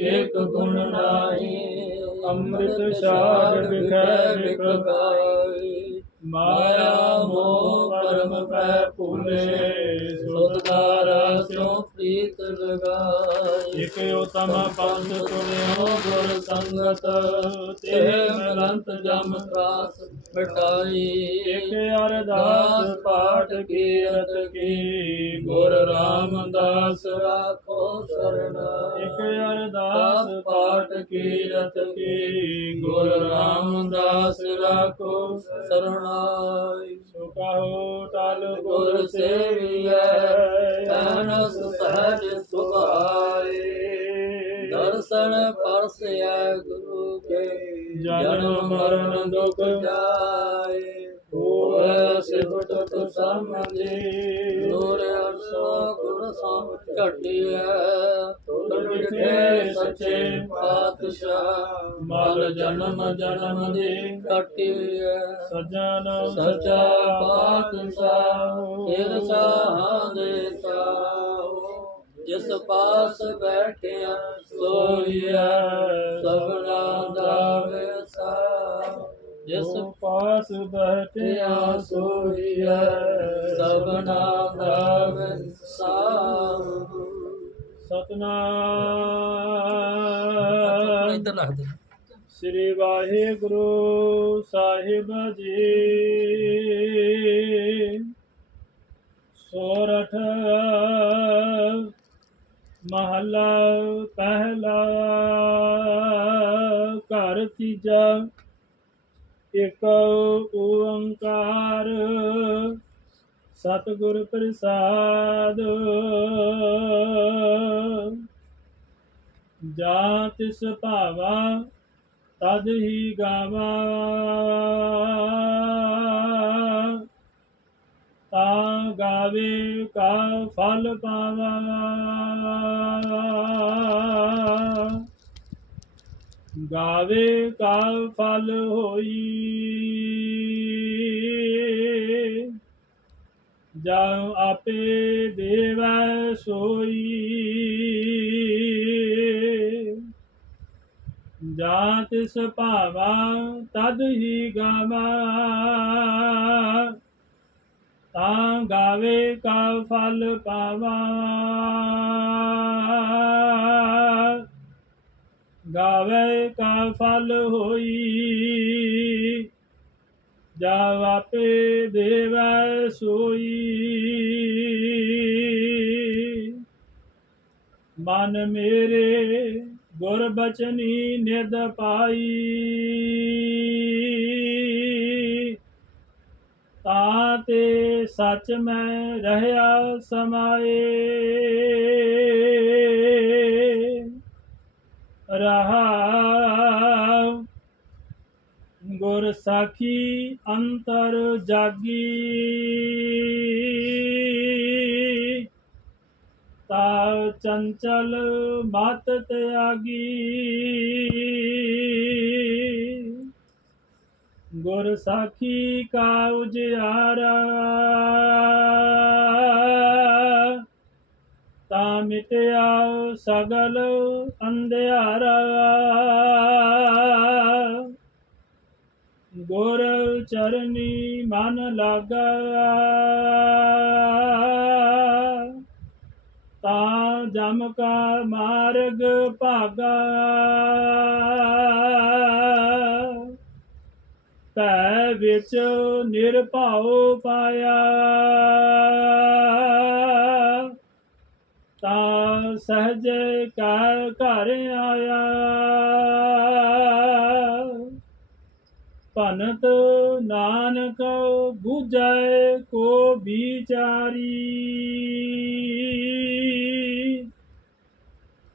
ਏਕ ਗੁਣ ਨਾਹੀ, ਅੰਮ੍ਰਿਤ ਛਾੜ ਵਿਖੈ ਵਿਖਾਈ ਮਾਇਆ ਮੋਹ ਪਰਮ ਪੈ ਭੂਲੇ ਸੁਧਾਰਾ ਸਿਉ ਪ੍ਰੀਤ ਲਗਾਈ। ਇਕ ਉਤਮ ਪੰਥ ਸੁਣਿਓ ਗੁਰ ਸੰਗਤ ਤੇ ਮਲੰਤ ਜਮ ਤਰਾਸ ਮਿਟਾਈ। ਇਕ ਅਰਦਾਸ ਪਾਠ ਕੀਰਤ ਕੀ ਗੁਰ ਰਾਮਦਾਸ ਰਾਖੋ ਸਰਣਾ ਇਕ ਅਰਦਾਸ ਪਾਠ ਕੀਰਤ ਕੀ ਗੁਰ ਰਾਮਦਾਸ ਰਾਖੋ ਸਰਣਾਈ ਸੋ ਕਹੋ ਟਲ ਗੁਰ ਸੇਵੀਐ। ਤਨਸ ਸਹਜ ਪਰਸਿਐ ਗੁਰੂ ਕੇ। ਜਨਮ ਮਰਨ ਦੁਖ ਜਾਏ। ਹੋਵੇ ਸਿਫਤ ਤੁ ਸਮਝੇ। ਨੂਰ ਅਰਸੋ ਗੁਰ ਸਮ ਘਟਿਐ ਤੁਧ ਮਿਠੇ ਸੱਚੇ ਪਾਤਸ਼ਾਹ। ਮਲ ਜਨਮ ਜਨਮ ਦੇ ਘਟਿਐ ਸਜਣ ਸਚਾ ਪਾਤਸ਼ਾਹ। ਤੇਰ ਸਾਹਾਂ ਦੇ ਸਾਹੋ। ਜਿਸ ਪਾਸ ਬੈਠਿਆ ਸੋਈਐ ਸਭਨਾ ਦਾ ਵੇਸਾ ਜਿਸ ਪਾਸ ਪਿਆ ਸੋਈਐ ਸਭਨਾ ਦਾ ਵੇਸਾ ਸਤਨਾਮ। ਇੱਧਰ ਰੱਖ ਦੇ। ਸ੍ਰੀ ਵਾਹਿਗੁਰੂ ਸਾਹਿਬ ਜੀ। ਸੋਰਠ ਮਹਲਾ ਪਹਿਲਾ ਘਰ ਤੀਜਾ, ਇਕ ਓੰਕਾਰ। ਸਤਿਗੁਰ ਪ੍ਰਸਾਦ। ਜਾਂ ਤਿਸ ਭਾਵਾ, ਤਦ ਹੀ ਗਾਵਾ। ਤਾਂ ਗਾਵੇ ਕਾ ਫਲ ਪਾਵਾ। ਗਾਵੇ ਕਾ ਫਲ ਹੋਈ। ਜਾਂ ਆਪੇ ਦੇਵੈ ਸੋਈ। ਜਾਂ ਤਿਸ ਭਾਵਾ ਤਦ ਹੀ ਗਾਵਾ। ਤਾਂ ਗਾਵੇ ਕਾ ਫਲ ਪਾਵਾ। ਗਾਵੇ ਕਾ ਫਲ ਹੋਈ। ਜਾ ਵਾਪੇ ਦੇਵੈ ਸੋਈ। ਮਨ ਮੇਰੇ ਗੁਰ ਬਚਨੀ ਨਿਦ ਪਾਈ। ਤਾਂ ਤੇ ਸੱਚ ਮੈਂ ਰਹਿਆ ਸਮਾਏ। ਰਹਾ ਗੁਰ ਸਾਖੀ ਅੰਤਰ ਜਾਗੀ। ਤਾ ਚੰਚਲ ਮਤ ਤਿਆਗੀ। ਗੁਰ ਸਾਖੀ ਕਾ ਉਜਿਆਰਾ। ਮਿਟਿਆ ਸਗਲ ਅੰਧਿਆਰਾ। ਗੁਰ ਚਰਨੀ ਮਨ ਲਾਗਾ। ਤਾ ਜਮ ਕਾ ਮਾਰਗ ਭਾਗਾ। ਤੈ ਵਿੱਚ ਨਿਰਭਉ ਪਾਇਆ। ਸਹਜ ਕਾ ਘਰ ਆਇਆ। ਭਨਤ ਨਾਨਕ ਬੁਝੈ ਕੋ ਵਿਚਾਰੀ।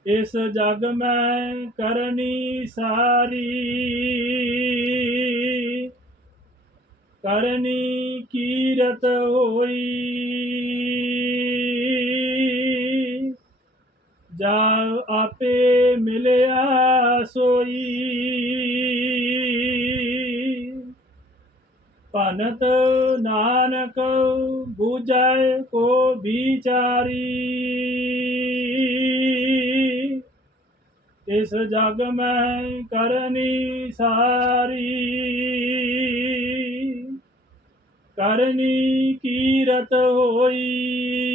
ਇਸ ਜਗ ਮੈਂ ਕਰਨੀ ਸਾਰੀ। ਕਰਨੀ ਕੀਰਤ ਹੋਈ। ਜਾ ਆਪੇ ਮਿਲਿਆ ਸੋਈ। ਭਨਤ ਨਾਨਕ ਬੂਝੈ ਕੋ ਵਿਚਾਰੀ। ਇਸ ਜਗ ਮੈਂ ਕਰਨੀ ਸਾਰੀ। ਕਰਨੀ ਕੀਰਤ ਹੋਈ।